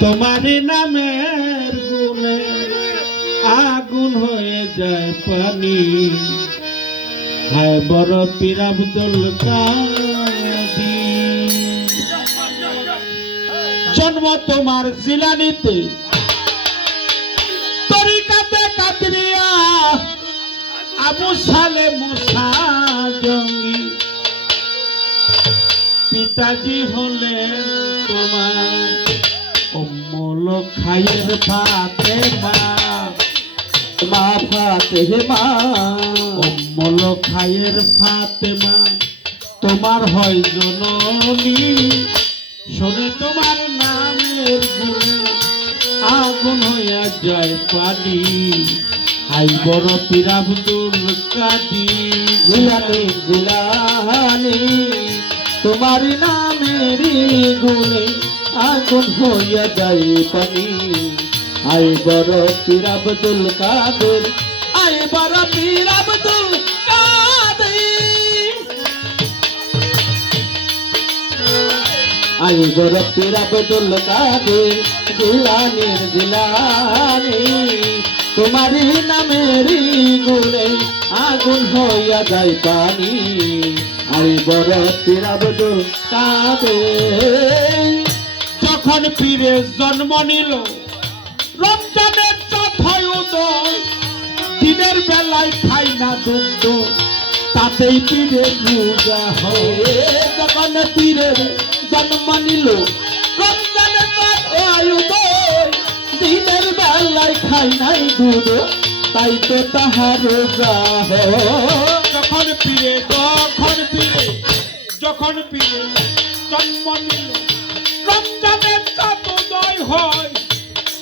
তোমারই নামের গুণে আগুন হয়ে যায় পানি। হায় বড় পীর আব্দুল কাদের। জন্ম তোমার জিলানিতে, তরিকাতে কাদরিয়া, আবু সালে মুসা জঙ্গি। পিতাজি হলেন তোমার উম্মুল খায়ের ফাতেমা, মা ফাতেমা, উম্মুল খায়ের ফাতেমা তোমার হয় জননী। শোনে তোমার নামের গুণে আগুন হইয়া যায় পানি। হাই বড় পীর আব্দুল কাদের। জিলানি জিলানি, তোমার নামের গুণে আগুন হইয়া যায় পানি। আই বড় পীর আব্দুল কাদের, আই বড় পীর আব্দুল কাদের, আই বড় পীর আব্দুল কাদের। জিলানির জিলানি, তোমারি নামের গুণে আগুন হইয়া যায় পানি। আই বড় পীর আব্দুল কাদের। যখন পীরের জন্ম নিল রমজানের চৌথায় উদয়, দিনের বেলায় খাই না দুগ্ধ, তাতেই পীরের রোজা হয়। যখন পীরের জন্ম নিল রমজানের চৌথায় উদয়, দিনের বেলায় খাই নাই দুধ, তাই তো তাহার রোজা হয়। যখন পীরে জন্ম নিল রমজানের চাঁদ উদয় হয়,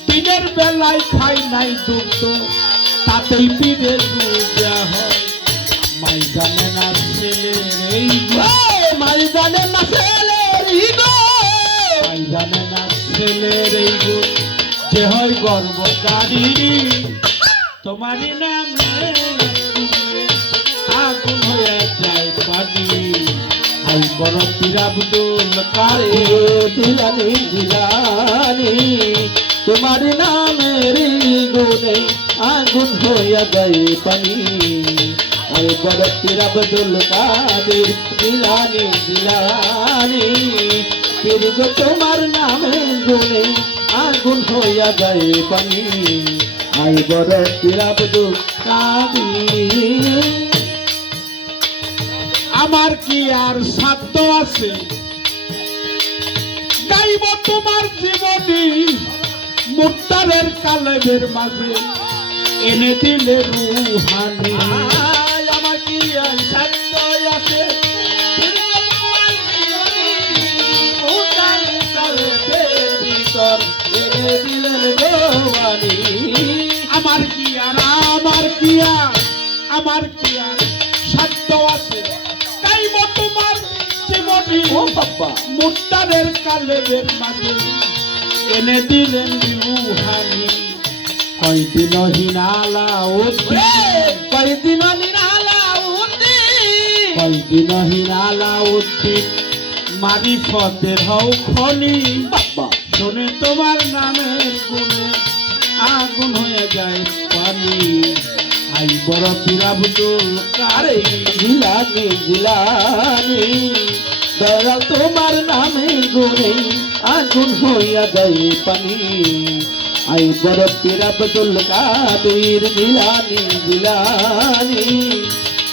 দিনের বেলায় খাই নাই দুগ্ধ, তাতেই পীরের রোজা হয়। মাই জানে না ছেলের এই মাই জানে না ছেলের মাই জানে না ছেলের এই গুণ, যে হয় গর্বকারী। তোমারই নামে আগুন হয়ে যায় পানি। হাই বড় পীর আব্দুল কাদের। জিলানি জিলানি, তোমার নামের গুণে আগুন হইয়া যায় পানি। আই বড় পীর আব্দুল কাদের। জিলানি জিলানি, পীর গো তোমার নামের গুণে আগুন হইয়া যায় পানি। আই বড় পীর আব্দুল কাদের। আমার কি আর সাধ্য আছে গাইব তোমার জীবনী, মুক্তারের কালেবের মাঝে এনে দিলে রুহানি। আমার কি আর সাধ্য আছে আমার কি আর সাধ্য আছে গাইব তোমার জীবনী, ও বাবা মুক্তারের কালেবের মাঝে এনে দিলেন রুহানি। কয়দিন হিনালাউদ্দিন, কয়দিন নিরালাউদ্দিন, কয়দিন হিনালাউদ্দিন মারিফতের হও খনি। বাবা শোনে তোমার নামের গুণে আগুন হয়ে যায় পানি। আই বড় পীর আব্দুল আরে কাদের। জিলানি জিলানি, দয়াল তোমার নামের গুণে আগুন হইয়া যায় পানি। আই বড় পীর আব্দুল কাদের। জিলানি জিলানি,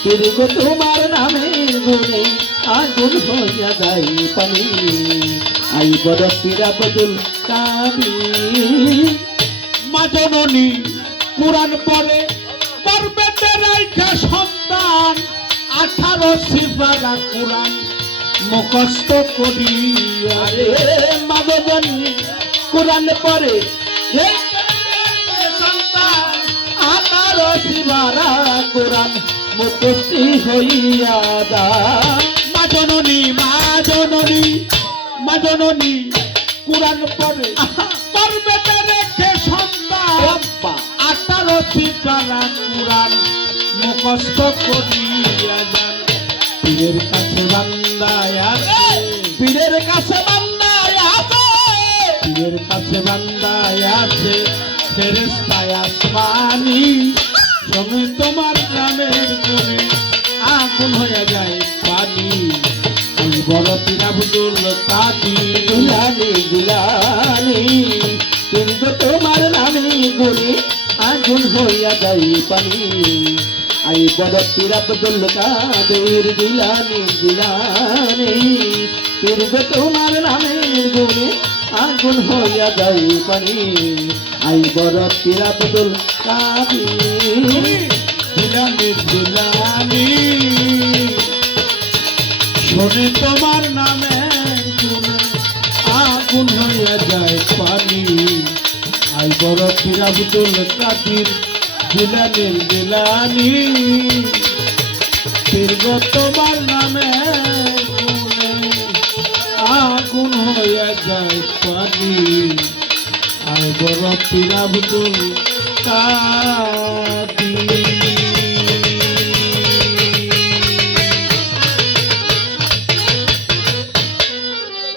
পীর গো তোমার নামের গুণে আগুন হইয়া যায় পানি। আই বড় পীর আব্দুল কাদের। মা জননী কোরআন পড়ে করবেতে রাইখা সন্তান, 18 সিফারা কোরআন মুখস্থ করি। আরে মাগজনী কোরআন পড়ে সন্তান, 18 সিফারা কোরআন মুখস্থি হইয়া দা। মা জননী কোরআন পড়ে করবেতে রেখে সন্তান, 18 সিফারা কোরআন মুখস্থ করিয়া যান। পীরের কাছে বান্দায় আছে, পীরের কাছে বান্দায় আছে, পীরের কাছে বান্দায় আছে ফেরেশতায় আসমানি শোনে তোমার নামের গুণে আগুন হয়ে যায় পানি ওই বড় পীর আব্দুল কাদির জিলানি জিলানি কিন্তু তোমার নামে গুণে আগুন হইয়া যাই পানি আই বড় পীর আব্দুল কাদের জিলানি জিলানি কিন্তু তোমার নামে গুণে আগুন হইয়া যাই পানি আই বড় পীর আব্দুল কাদের জিলানি জিলানি শোনে তোমার নামের গুণে আগুন হইয়া যায় পানি আই বড় পীর আব্দুল কাদির জিলানির জিলানি পীর তোমার নামের গুণে আগুন হইয়া যায় পানি আই বড় পীর আব্দুল কাদির